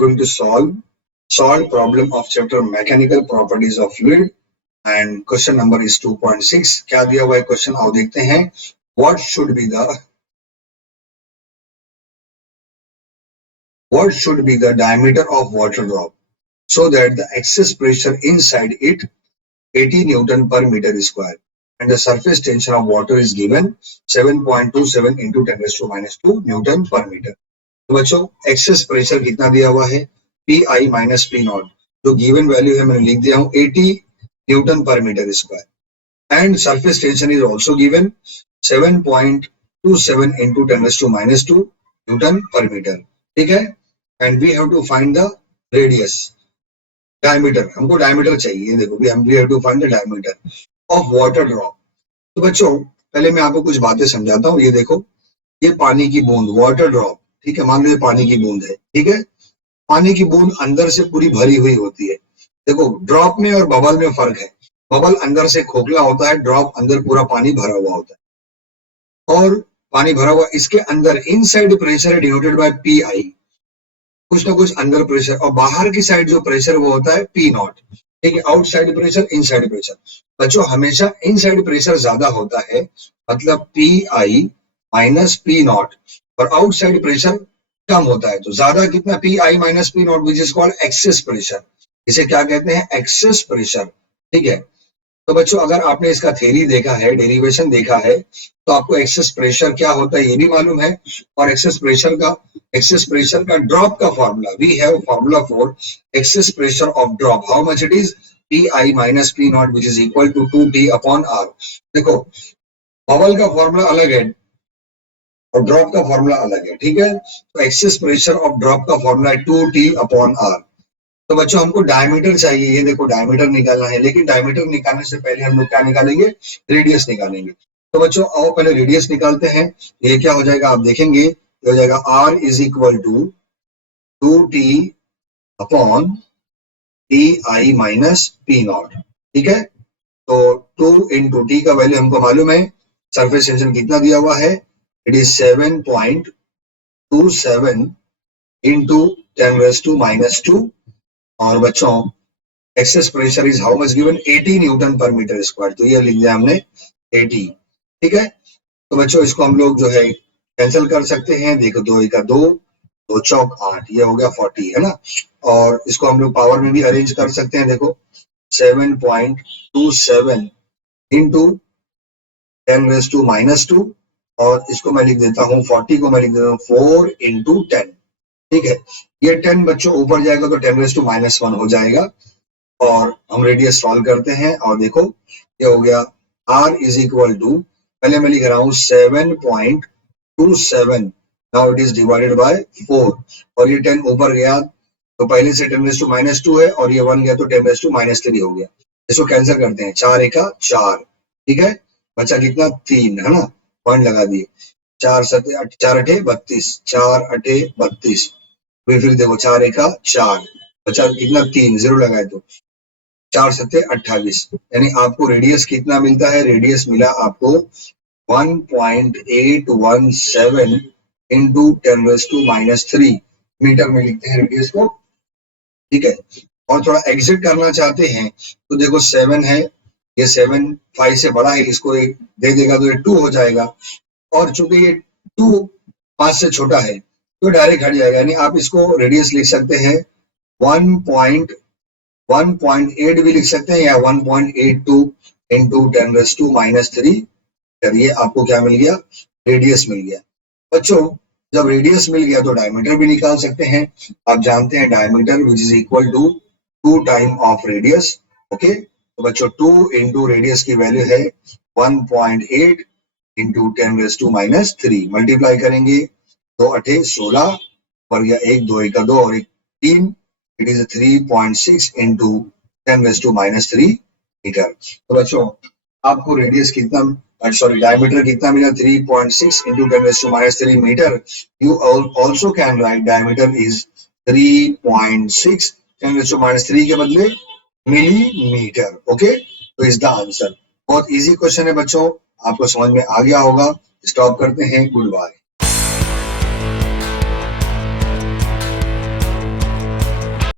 going to solve problem of chapter mechanical properties of fluid and question number is 2.6. क्या दिया हुआ है question, आओ देखते हैं. What should be the diameter of water drop so that the excess pressure inside it 80 Newton per meter square and the surface tension of water is given 7.27 into 10 raised to minus 2 Newton per meter. तो बच्चों excess pressure कितना दिया हुआ है, P I minus P naught, जो given value है मैंने लिख दिया हूं 80 newton per metre square and surface tension is also given 7.27 into 10 raised to minus 2 newton per metre. ठीक है, and we have to find the radius, diameter, हमको diameter चाहिए. देखो we have to find the diameter of water drop. तो बच्चों पहले मैं आपको कुछ बातें समझाता हूँ. ये देखो, ये पानी की बूंद, वाटर ड्रॉप, ठीक है, मान लो ये पानी की बूंद है. ठीक है, पानी की बूंद अंदर से पूरी भरी हुई होती है. देखो ड्रॉप में और बबल में फर्क है. बबल अंदर से खोखला होता है, ड्रॉप अंदर पूरा पानी भरा हुआ होता है. और पानी भरा हुआ, इसके अंदर इनसाइड प्रेशर है डिनोटेड बाय पी आई, कुछ ना कुछ अंदर प्रेशर, और बाहर की साइड जो प्रेशर वो होता है पी नॉट. ठीक है, आउटसाइड प्रेशर, इनसाइड प्रेशर. बच्चों हमेशा इनसाइड प्रेशर ज्यादा होता है, मतलब P I minus P not, और आउटसाइड प्रेशर कम होता है. तो ज्यादा कितना, P I minus P naught, which is called excess pressure. इसे क्या कहते हैं, एक्सेस प्रेशर. ठीक है, तो बच्चों अगर आपने इसका थ्योरी देखा है, डेरिवेशन देखा है, तो आपको एक्सेस प्रेशर क्या होता है ये भी मालूम है. और एक्सेस प्रेशर का ड्रॉप का formula, we have formula for excess pressure of drop, how much it is, P I minus P naught which is equal to 2t upon R. देखो बबल का फॉर्मूला अलग है और ड्रॉप का formula अलग है. ठीक है, तो एक्सेस प्रेशर ऑफ ड्रॉप का फॉर्मूला है 2t अपॉन आर. तो बच्चों हमको डायमीटर चाहिए, ये देखो डायमीटर निकालना है, लेकिन डायमीटर निकालने से पहले हम लोग क्या निकालेंगे, रेडियस निकालेंगे. तो बच्चों आओ पहले रेडियस निकालते हैं. ये क्या हो जाएगा आप देखेंगे, ये हो जाएगा r is equal to 2t upon P I minus P naught. ठीक है, तो 2 इंटू टी का वैल्यू हमको मालूम है, सरफेस टेंशन कितना दिया हुआ है, it is 7.27 into 10 raised to minus 2. और बच्चों excess pressure is how much given, 80 newton per metre square. तो ये लिख दिया हमने 80. ठीक है, तो बच्चों इसको हम लोग जो है कैंसिल कर सकते हैं. देखो 2 का 2, 2 चौक 8, ये हो गया 40, है ना. और इसको हम लोग पावर में भी अरेंज कर सकते हैं. देखो 7.27 इंटू 10 raised to minus 2, और इसको मैं लिख देता हूँ 40 को मैं लिख देता हूँ 4 इंटू 10. ठीक है, ये 10 बच्चों ऊपर जाएगा तो 10 raised to minus 1 हो जाएगा. और हम रेडियस सॉल्व करते हैं और देखो ये हो गया r इज इक्वल टू, पहले मैं लिख रहा हूँ 7.27, now it is divided by 4, और ये 10 ऊपर गया तो पहले से 10 raised to minus 2 है, और ये 1 गया तो 10 raised to minus 3 हो गया. इसको कैंसिल करते हैं, 4 एका 4. ठीक है, बचा कितना 3, है ना, पॉइंट लगा दिए. 4 अठे 32, 4 अठे 32, फिर देखो 4 एका 4, बचा कितना 3, 0 लगाए तो 4 सत्ते 28. यानी आपको रेडियस कितना मिलता है, रेडियस मिला आपको 1.817 into 10 raised to minus 3 metre में लिखते हैं रेडियस को. ठीक है, और थोड़ा एग्जिट करना चाहते हैं तो देखो 7 है, ये 7 5 से बड़ा है, इसको एक दे देगा तो ये 2 हो जाएगा. और चूंकि ये 2 5 से छोटा है तो डायरेक्ट हट जाएगा. यानी आप इसको रेडियस लिख सकते हैं 1.8 भी लिख सकते हैं, या 1.82 इंटू 10 raised to minus 3. ये आपको क्या मिल गया, रेडियस मिल गया. बच्चों जब रेडियस मिल गया तो डायमीटर भी निकाल सकते हैं. आप जानते हैं diameter which is equal to 2 time of radius. Okay, तो बच्चों 2 इंटू रेडियस की वैल्यू है 1.8 into 10 raised to minus 3. Multiply करेंगे 2 अठे 16, पर गया 1 2 का 2 और 1 3, it is 3.6 into 10 raised to minus 3 metre. तो बच्चों आपको रेडियस कितना, डायमीटर कितना मिला, 3.6 into 10 raised to minus 3 metre. You also can write diameter is 3.6 10 raised to minus 3 के बदले मिलीमीटर. ओके, तो इज द आंसर. बहुत इजी क्वेश्चन है बच्चों, आपको समझ में आ गया होगा. स्टॉप करते हैं, गुड बाय.